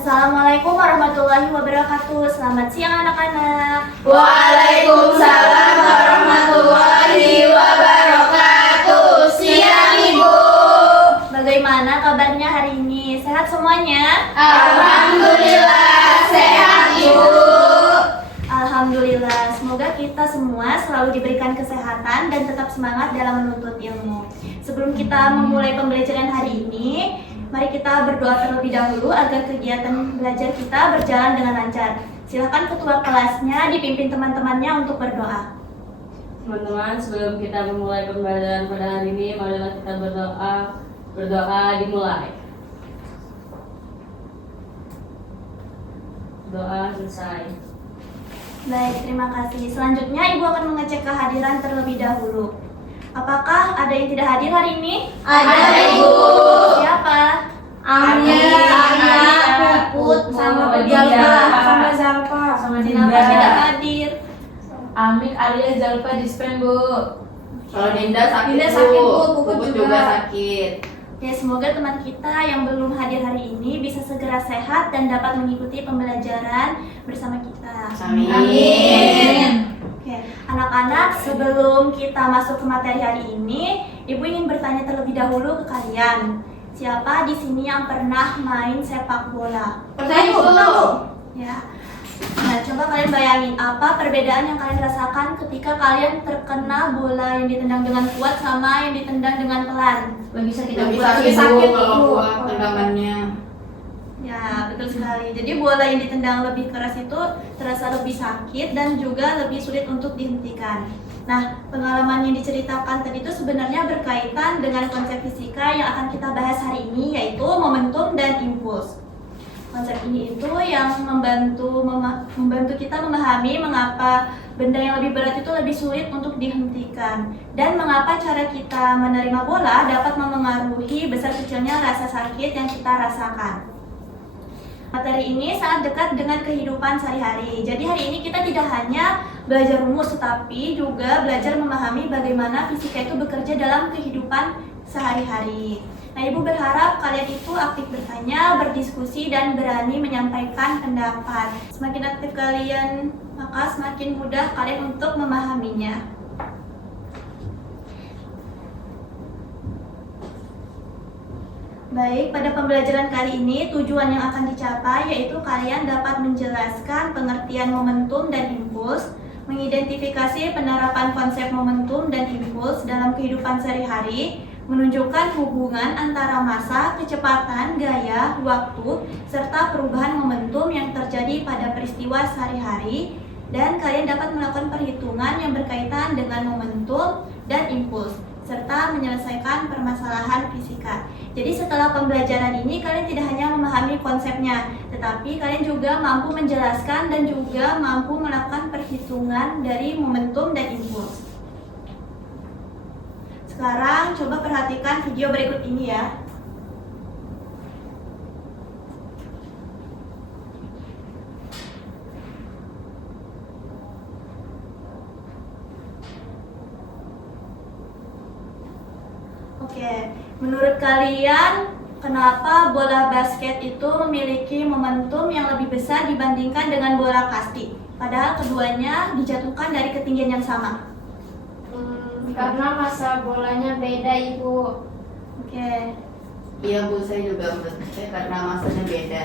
Assalamualaikum warahmatullahi wabarakatuh. Selamat siang anak-anak. Waalaikumsalam warahmatullahi wabarakatuh. Siang Ibu. Bagaimana kabarnya hari ini? Sehat semuanya? Alhamdulillah sehat Ibu. Alhamdulillah. Semoga kita semua selalu diberikan kesehatan dan tetap semangat dalam menuntut ilmu. Sebelum kita memulai pembelajaran hari ini, mari kita berdoa terlebih dahulu agar kegiatan belajar kita berjalan dengan lancar. Silakan ketua kelasnya dipimpin teman-temannya untuk berdoa. Teman-teman, sebelum kita memulai pembelajaran pada hari ini, marilah kita berdoa. Berdoa dimulai. Doa selesai. Baik, terima kasih. Selanjutnya Ibu akan mengecek kehadiran terlebih dahulu. Apakah ada yang tidak hadir hari ini? Ada Ibu. Siapa? Anya, Puput, sama Jalpa, sama Zalpa, Kenapa tidak hadir? Amik alias Zalpa dispen Bu. Kalau Dinda sakit, Dinda sakit, Bu. Puput juga sakit. Ya, semoga teman kita yang belum hadir hari ini bisa segera sehat dan dapat mengikuti pembelajaran bersama kita. Amin. Oke, anak-anak, sebelum kita masuk ke materi hari ini, Ibu ingin bertanya terlebih dahulu ke kalian. Siapa di sini yang pernah main sepak bola? Pernah. Ya. Nah, coba kalian bayangin apa perbedaan yang kalian rasakan ketika kalian terkena bola yang ditendang dengan kuat sama yang ditendang dengan pelan. Lebih sakit Lebih apa? sakit kalau kuat tendangannya. Ya, betul sekali. Jadi bola yang ditendang lebih keras itu terasa lebih sakit dan juga lebih sulit untuk dihentikan. Nah, pengalaman yang diceritakan tadi itu sebenarnya berkaitan dengan konsep fisika yang akan kita bahas hari ini, yaitu momentum dan impuls. Konsep ini itu yang membantu kita memahami mengapa benda yang lebih berat itu lebih sulit untuk dihentikan dan mengapa cara kita menerima bola dapat memengaruhi besar kecilnya rasa sakit yang kita rasakan. Materi ini sangat dekat dengan kehidupan sehari-hari. Jadi hari ini kita tidak hanya belajar rumus, tetapi juga belajar memahami bagaimana fisika itu bekerja dalam kehidupan sehari-hari. Nah, Ibu berharap kalian itu aktif bertanya, berdiskusi, dan berani menyampaikan pendapat. Semakin aktif kalian, maka semakin mudah kalian untuk memahaminya. Baik, pada pembelajaran kali ini tujuan yang akan dicapai yaitu kalian dapat menjelaskan pengertian momentum dan impuls, mengidentifikasi penerapan konsep momentum dan impuls dalam kehidupan sehari-hari, menunjukkan hubungan antara massa, kecepatan, gaya, waktu, serta perubahan momentum yang terjadi pada peristiwa sehari-hari, dan kalian dapat melakukan perhitungan yang berkaitan dengan momentum dan impuls, serta menyelesaikan permasalahan fisika. Jadi setelah pembelajaran ini kalian tidak hanya memahami konsepnya, tetapi kalian juga mampu menjelaskan dan juga mampu melakukan perhitungan dari momentum dan impuls. Sekarang coba perhatikan video berikut ini ya. Oke, menurut kalian kenapa bola basket itu memiliki momentum yang lebih besar dibandingkan dengan bola kasti? Padahal keduanya dijatuhkan dari ketinggian yang sama. Karena masa bolanya beda Ibu. Oke. Iya Bu, saya juga menurut saya karena masanya beda.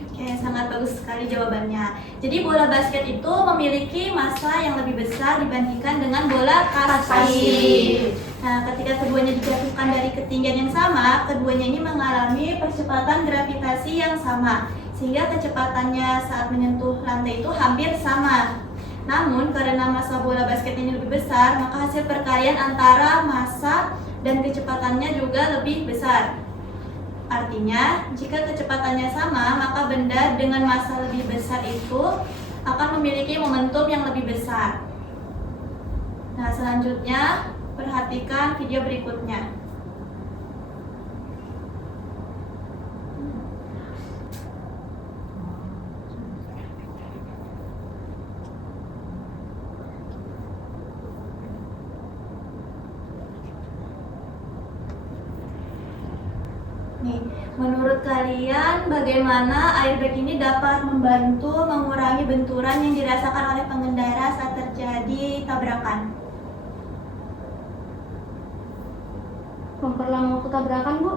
Oke, sangat bagus sekali jawabannya. Jadi bola basket itu memiliki massa yang lebih besar dibandingkan dengan bola kasti. Nah, ketika keduanya dijatuhkan dari ketinggian yang sama, keduanya ini mengalami percepatan gravitasi yang sama, sehingga kecepatannya saat menyentuh lantai itu hampir sama. Namun, karena massa bola basket ini lebih besar, maka hasil perkalian antara massa dan kecepatannya juga lebih besar. Artinya, jika kecepatannya sama, maka benda dengan massa lebih besar itu akan memiliki momentum yang lebih besar. Nah, selanjutnya, perhatikan video berikutnya. Nih, Menurut kalian, bagaimana airbag ini dapat membantu mengurangi benturan yang dirasakan oleh pengendara saat terjadi tabrakan? Memperlama waktu tabrakan, Bu.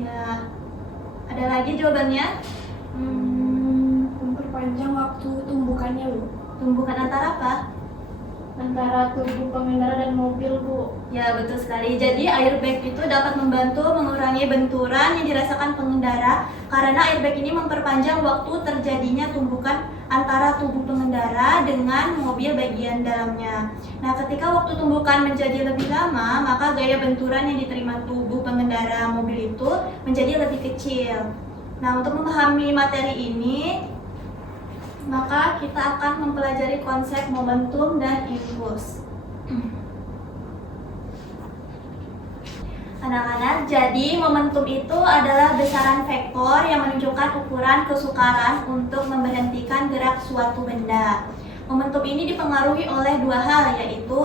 Ya, ada lagi jawabannya? Memperpanjang waktu tumbukannya, Bu. Tumbukan antara apa? Antara tubuh pengendara dan mobil, Bu. Ya, betul sekali. Jadi airbag itu dapat membantu mengurangi benturan yang dirasakan pengendara karena airbag ini memperpanjang waktu terjadinya tumbukan antara tubuh pengendara dengan mobil bagian dalamnya. Nah, ketika waktu tumbukan menjadi lebih lama, maka gaya benturan yang diterima tubuh pengendara mobil itu menjadi lebih kecil. Nah, untuk memahami materi ini, maka kita akan mempelajari konsep momentum dan impuls. Anak-anak, jadi momentum itu adalah besaran vektor yang menunjukkan ukuran kesukaran untuk memberhentikan gerak suatu benda. Momentum ini dipengaruhi oleh dua hal, yaitu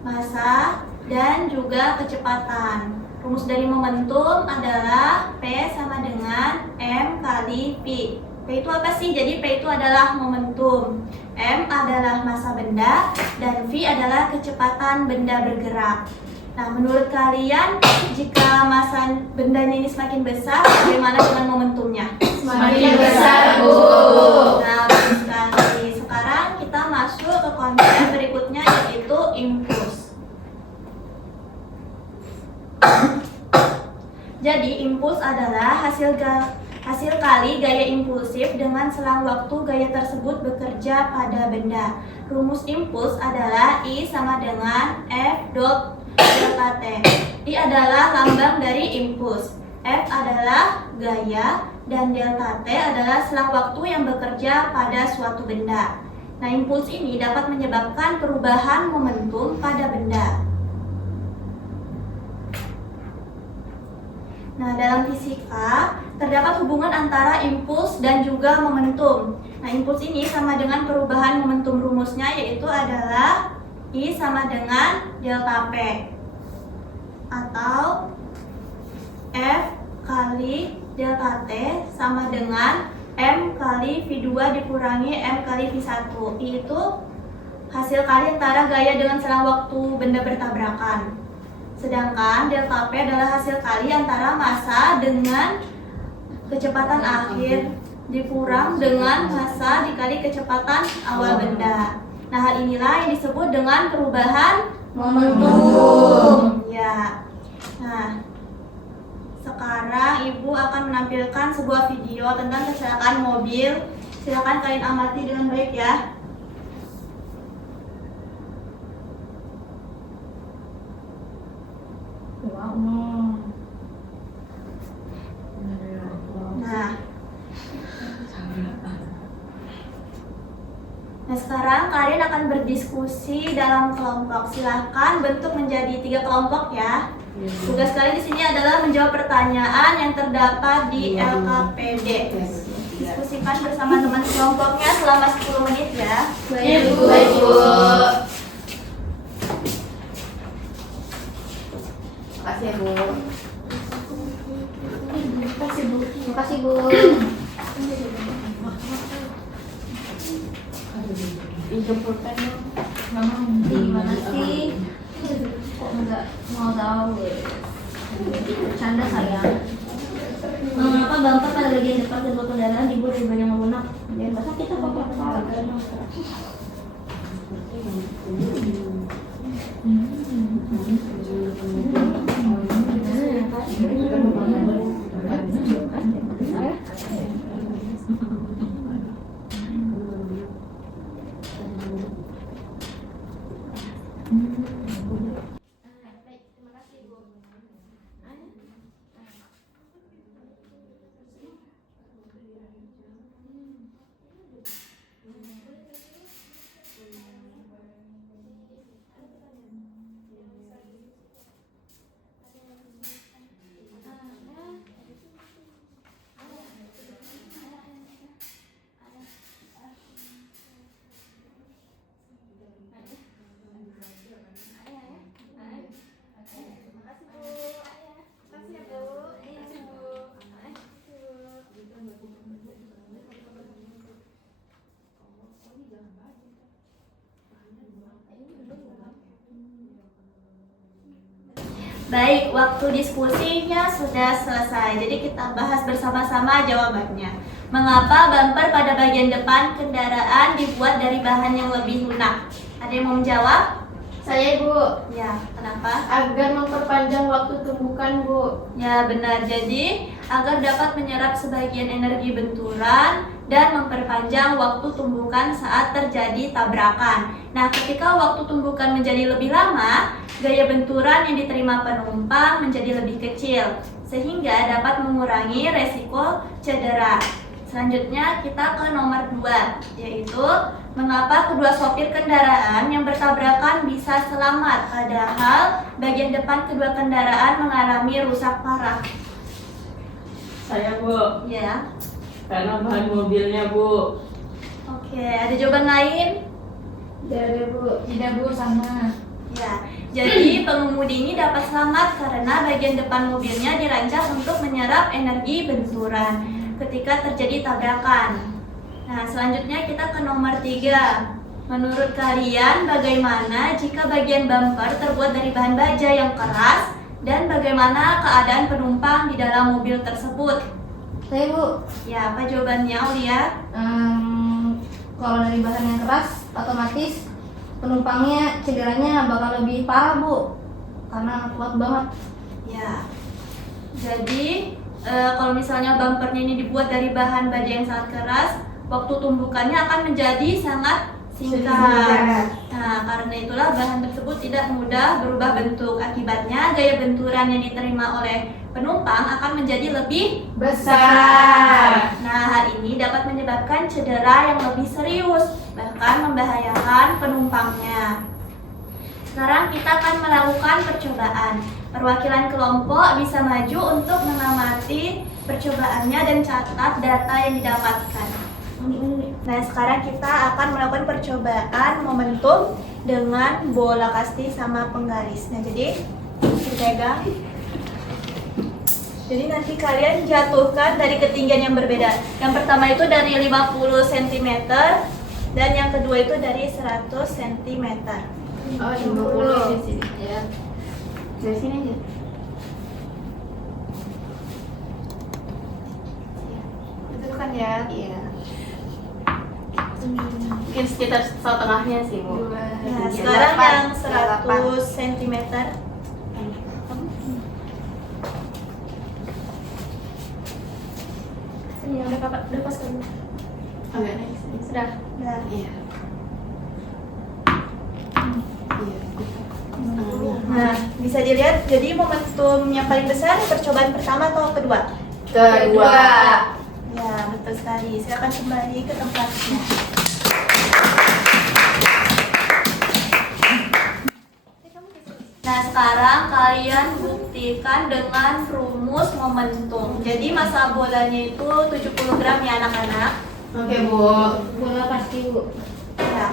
massa dan juga kecepatan. Rumus dari momentum adalah P sama dengan M kali V. P itu apa sih? Jadi P itu adalah momentum, M adalah massa benda, dan V adalah kecepatan benda bergerak. Nah, menurut kalian, jika massa bendanya ini semakin besar, bagaimana dengan momentumnya? Semakin besar, Bu. Nah, bagus sekali. Sekarang kita masuk ke konsep berikutnya, yaitu impuls. Jadi, impuls adalah hasil kali gaya impulsif dengan selang waktu gaya tersebut bekerja pada benda. Rumus impuls adalah I sama dengan F dot delta T. I adalah lambang dari impuls, F adalah gaya, dan delta T adalah selang waktu yang bekerja pada suatu benda. Nah, impuls ini dapat menyebabkan perubahan momentum pada benda. Nah, dalam fisika terdapat hubungan antara impuls dan juga momentum. Nah, impuls ini sama dengan perubahan momentum, rumusnya yaitu adalah I sama dengan delta P atau F kali delta T sama dengan M kali V2 dikurangi M kali V1. I itu hasil kali antara gaya dengan selang waktu benda bertabrakan. Sedangkan delta P adalah hasil kali antara massa dengan kecepatan akhir dikurang dengan massa dikali kecepatan awal benda. Nah, hal inilah yang disebut dengan perubahan momentum. Ya. Nah, sekarang Ibu akan menampilkan sebuah video tentang kecelakaan mobil. Silakan kalian amati dengan baik ya. Nah, sekarang kalian akan berdiskusi dalam kelompok. Silahkan bentuk menjadi 3 kelompok ya. Tugas kalian di sini adalah menjawab pertanyaan yang terdapat di LKPD. Diskusikan bersama teman kelompoknya selama 10 menit ya. Baik, Bu. Baik, Bu. Makasih ya, Bu. Terima kasih, Bu. Dijemputkan dong. Mama, gimana sih? Kok nggak mau tahu? Bercanda sayang. Mengapa bumper pada bagian depan sebuah kendaraan dibuat dari banyak lunak? Biar nggak sakit apa apa. Baik, waktu diskusinya sudah selesai. Jadi kita bahas bersama-sama jawabannya. Mengapa bumper pada bagian depan kendaraan dibuat dari bahan yang lebih lunak? Ada yang mau menjawab? Saya Bu, Ya, kenapa? agar memperpanjang waktu tumbukan Bu. Ya, benar. Jadi, agar dapat menyerap sebagian energi benturan dan memperpanjang waktu tumbukan saat terjadi tabrakan. Nah, ketika waktu tumbukan menjadi lebih lama, gaya benturan yang diterima penumpang menjadi lebih kecil, sehingga dapat mengurangi resiko cedera. Selanjutnya kita ke nomor 2, yaitu mengapa kedua sopir kendaraan yang bertabrakan bisa selamat, padahal bagian depan kedua kendaraan mengalami rusak parah. Saya Bu, Ya, karena bahan mobilnya Bu. oke. Ada jawaban lain? Tidak Bu. Tidak Bu, sama. Ya, jadi pengemudi ini dapat selamat karena bagian depan mobilnya dirancang untuk menyerap energi benturan ketika terjadi tabrakan. Nah, selanjutnya kita ke nomor 3. Menurut kalian bagaimana jika bagian bumper terbuat dari bahan baja yang keras dan bagaimana keadaan penumpang di dalam mobil tersebut? Saya Bu, Ya, apa jawabannya, Aulia? kalau dari bahan yang keras, otomatis penumpangnya cederanya bakal lebih parah Bu, karena kuat banget. Ya. Jadi kalau misalnya bumpernya ini dibuat dari bahan baja yang sangat keras, waktu tumbukannya akan menjadi sangat singkat. Nah, karena itulah bahan tersebut tidak mudah berubah bentuk. Akibatnya gaya benturan yang diterima oleh penumpang akan menjadi lebih Besar. Nah, hal ini dapat menyebabkan cedera yang lebih serius, bahkan membahayakan penumpangnya. Sekarang kita akan melakukan percobaan. Perwakilan kelompok bisa maju untuk mengamati percobaannya dan catat data yang didapatkan. Nah, sekarang kita akan melakukan percobaan momentum dengan bola kasti sama penggaris. Nah, jadi dipegang. Jadi nanti kalian jatuhkan dari ketinggian yang berbeda. Yang pertama itu dari 50 cm dan yang kedua itu dari 100 cm. Oh, 50 di sini ya. Dari sini aja. Itu kan ya. Iya. Mungkin sekitar setengahnya sih, Bu. Nah, sekarang yang 100 cm. Sini udah pas kan. Agak naik sini. Sudah. Nah, Iya. Iya. Nah, bisa dilihat jadi momentum yang paling besar percobaan pertama atau kedua? Kedua. Ya, betul sekali. Silakan kembali ke tempatnya. Nah, sekarang kalian buktikan dengan rumus momentum. Jadi massa bolanya itu 70 gram ya anak-anak. Oke, Bu. Bola pasti Bu. Ya.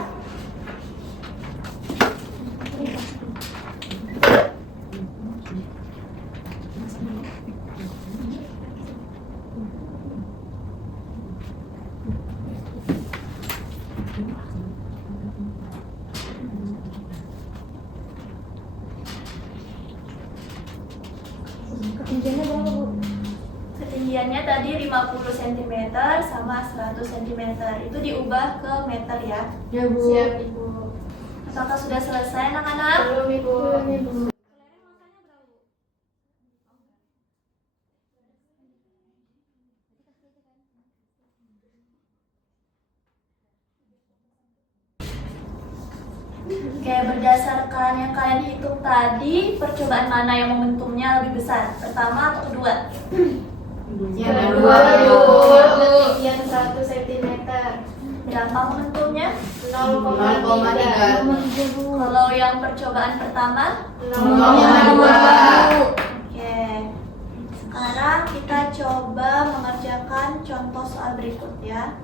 Ketinggiannya berapa Bu? Ketinggiannya tadi 50 cm sama 100 cm. Itu diubah ke meter ya. Ya Bu. Siap Ibu. Apakah sudah selesai anak-anak? Belum Ibu. Oke, berdasarkan yang kalian hitung tadi, percobaan mana yang momentumnya lebih besar? Pertama atau kedua? Yang Kedua kedua, Bu. Ketinggian 1 cm. Berapa momentumnya? 0,3. Kalau yang percobaan pertama? 0,2. Oke. Sekarang kita coba mengerjakan contoh soal berikut ya.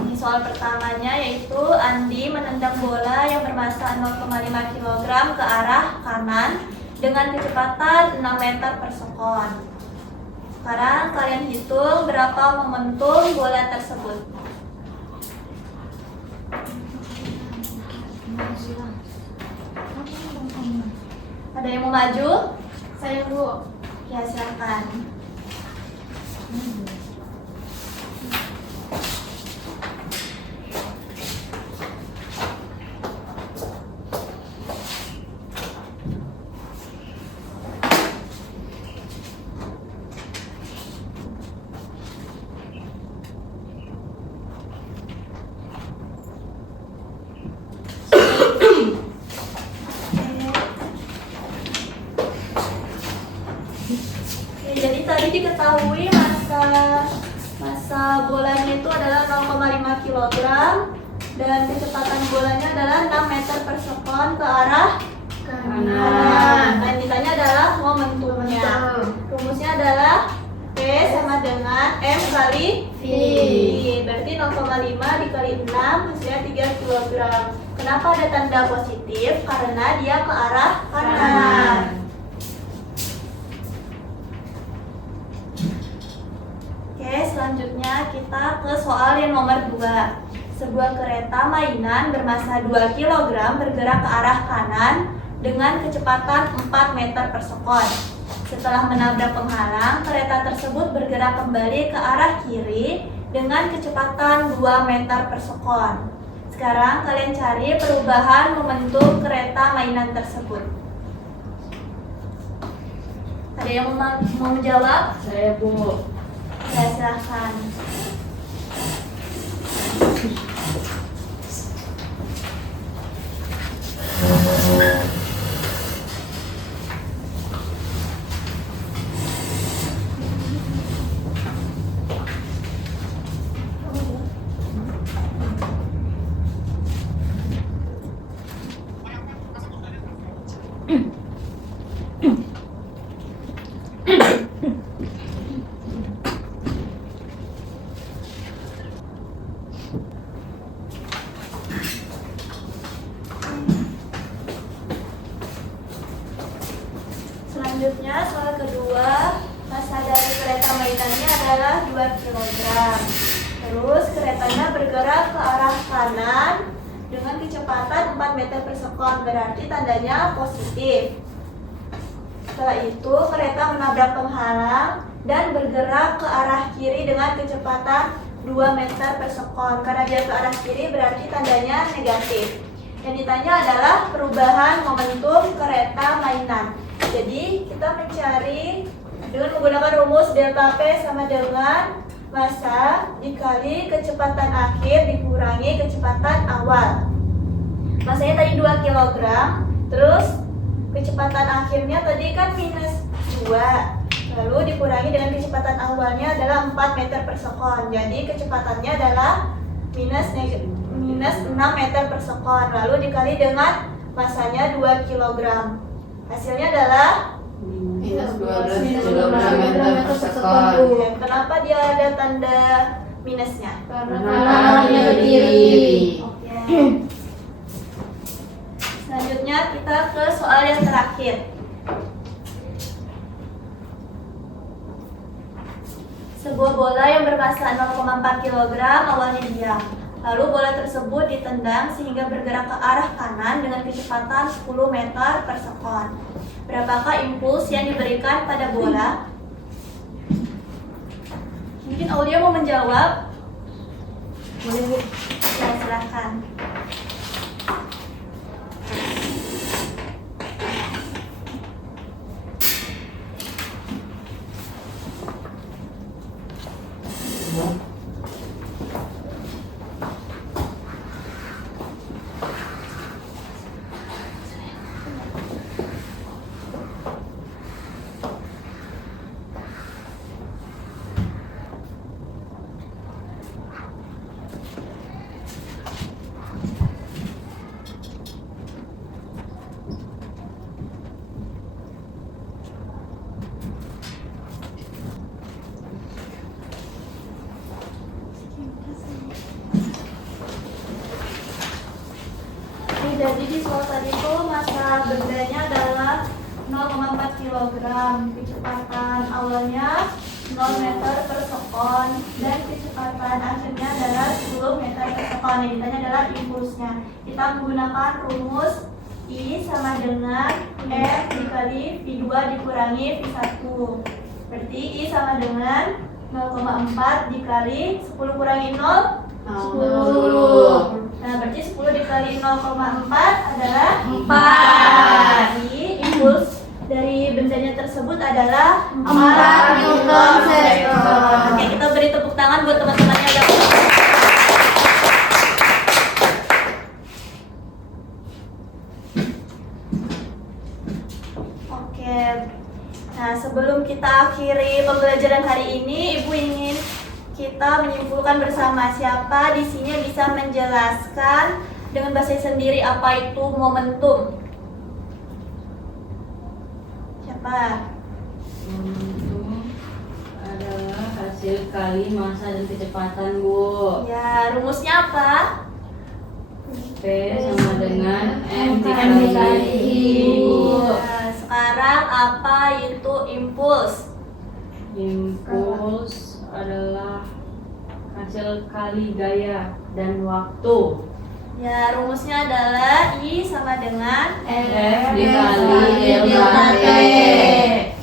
Ini soal pertamanya yaitu Andi menendang bola yang bermassa 0,5 kg ke arah kanan dengan kecepatan 6 meter per sekon. Sekarang kalian hitung berapa momentum bola tersebut. Ada yang mau maju? Saya Bu. Ya, silakan. Oke, jadi tadi diketahui masa bolanya itu adalah 0,5 kg dan kecepatan bolanya adalah 6 meter per sekon ke arah kanan. Dan ditanya adalah momentumnya. Rumusnya adalah P sama dengan M kali V. Berarti 0,5 dikali 6 hasilnya 3 kg. Kenapa ada tanda positif? Karena dia ke arah kanan. Oke, selanjutnya kita ke soal yang nomor 2. Sebuah kereta mainan bermasa 2 kg bergerak ke arah kanan dengan kecepatan 4 meter per sekon. Setelah menabrak penghalang, kereta tersebut bergerak kembali ke arah kiri dengan kecepatan 2 meter per sekon. Sekarang kalian cari perubahan momentum kereta mainan tersebut. Ada yang mau menjawab? Saya Bu. Ya, silahkan. Selanjutnya soal kedua, massa dari kereta mainannya adalah 2 kg. Terus keretanya bergerak ke arah kanan dengan kecepatan 4 meter per sekon, berarti tandanya positif. Setelah itu kereta menabrak penghalang dan bergerak ke arah kiri dengan kecepatan 2 meter per sekon. Karena dia ke arah kiri berarti tandanya negatif. Yang ditanya adalah perubahan momentum kereta mainan. Jadi kita mencari dengan menggunakan rumus delta P sama dengan massa dikali kecepatan akhir dikurangi kecepatan awal. Massanya tadi 2 kg, terus kecepatan akhirnya tadi kan minus 2, lalu dikurangi dengan kecepatan awalnya adalah 4 meter per sekon. Jadi kecepatannya adalah minus 6 meter per sekon, lalu dikali dengan massanya 2 kg. Hasilnya adalah Minus 12 km per sekon. Kenapa dia ada tanda minusnya? Karena Arahnya ke kiri. Oke. Selanjutnya kita ke soal yang terakhir. Sebuah bola yang bermassa 0,4 kg awalnya diam. Lalu bola tersebut ditendang sehingga bergerak ke arah kanan dengan kecepatan 10 meter per sekon. Berapakah impuls yang diberikan pada bola? Mungkin Aulia mau menjawab? Boleh Bu. Ya, silakan. Jadi di soal tadi itu massa bendanya adalah 0,4 kg, kecepatan awalnya 0 meter per sekon dan kecepatan akhirnya adalah 10 meter per sekon. Yang ditanya adalah impulsnya. Kita menggunakan rumus I sama dengan F dikali dikali V2 dikurangi V1. Berarti I sama dengan 0,4 dikali 10 kurangi 0, 10. Nah, berarti 10 dikali 0,4 adalah 4. Jadi impuls dari bendanya tersebut adalah 4 Newton sektor. Oke, kita beri tepuk tangan buat teman-temannya yang udah. Oke. Nah, sebelum kita akhiri pembelajaran hari ini, Ibu ingin kita menyimpulkan bersama siapa di sini bisa menjelaskan dengan bahasa sendiri apa itu momentum. Siapa? Momentum adalah hasil kali massa dan kecepatan, Bu. Ya, rumusnya apa? P sama dengan M dikali dikali I, Bu. Ya, sekarang apa itu impuls? Impuls adalah hasil kali gaya dan waktu. Ya, rumusnya adalah I sama dengan F dikali delta T.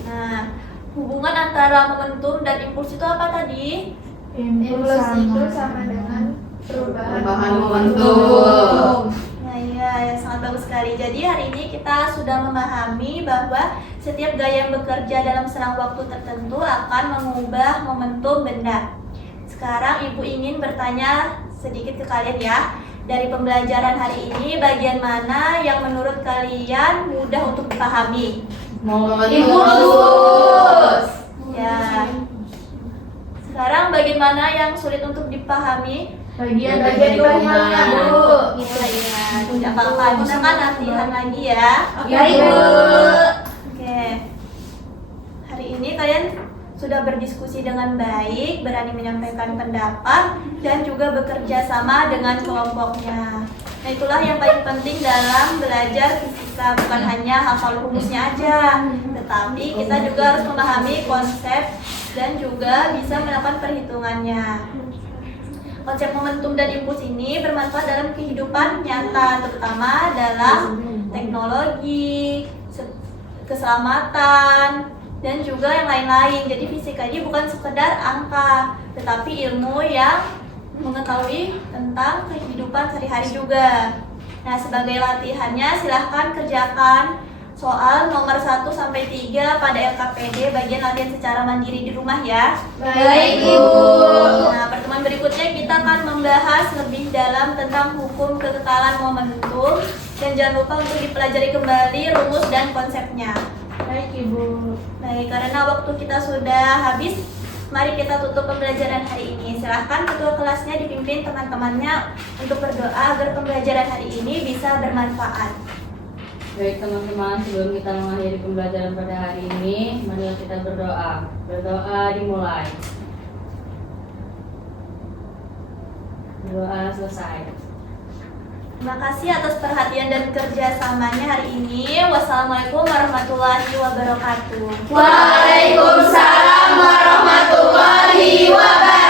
Nah, hubungan antara momentum dan impuls itu apa tadi? Impuls itu sama dengan Perubahan momentum. Nah, iya, ya, sangat bagus sekali. Jadi hari ini kita sudah memahami bahwa setiap gaya yang bekerja dalam selang waktu tertentu akan mengubah momentum benda. Sekarang Ibu ingin bertanya sedikit ke kalian ya. Dari pembelajaran hari ini, bagian mana yang menurut kalian mudah untuk dipahami? Impuls. Ya. Sekarang bagian mana yang sulit untuk dipahami? bagian perhitungannya, Bu. Gitu ya. Tidak apa-apa, kita kan latihan lagi ya. Ya, Ibu. Oke. Hari ini kalian sudah berdiskusi dengan baik, berani menyampaikan pendapat, dan juga bekerja sama dengan kelompoknya. Nah, itulah yang paling penting dalam belajar fisika, bukan hanya hafal rumusnya aja, tetapi kita juga harus memahami konsep dan juga bisa melakukan perhitungannya. Konsep momentum dan impuls ini bermanfaat dalam kehidupan nyata, terutama dalam teknologi, keselamatan, dan juga yang lain-lain. Jadi fisika ini bukan sekedar angka, tetapi ilmu yang mengetahui tentang kehidupan sehari-hari juga. Nah, sebagai latihannya silahkan kerjakan soal nomor 1 sampai 3 pada LKPD bagian latihan secara mandiri di rumah ya. Baik, Ibu. Nah, pertemuan berikutnya kita akan membahas lebih dalam tentang hukum kekekalan momentum, dan jangan lupa untuk dipelajari kembali rumus dan konsepnya. Baik, Ibu. Baik, karena waktu kita sudah habis, mari kita tutup pembelajaran hari ini. Silahkan ketua kelasnya dipimpin teman-temannya untuk berdoa agar pembelajaran hari ini bisa bermanfaat. Baik teman-teman, sebelum kita mengakhiri pembelajaran pada hari ini, marilah kita berdoa. Berdoa dimulai. Berdoa selesai. Terima kasih atas perhatian dan kerjasamanya hari ini. Wassalamualaikum warahmatullahi wabarakatuh. Waalaikumsalam warahmatullahi wabarakatuh.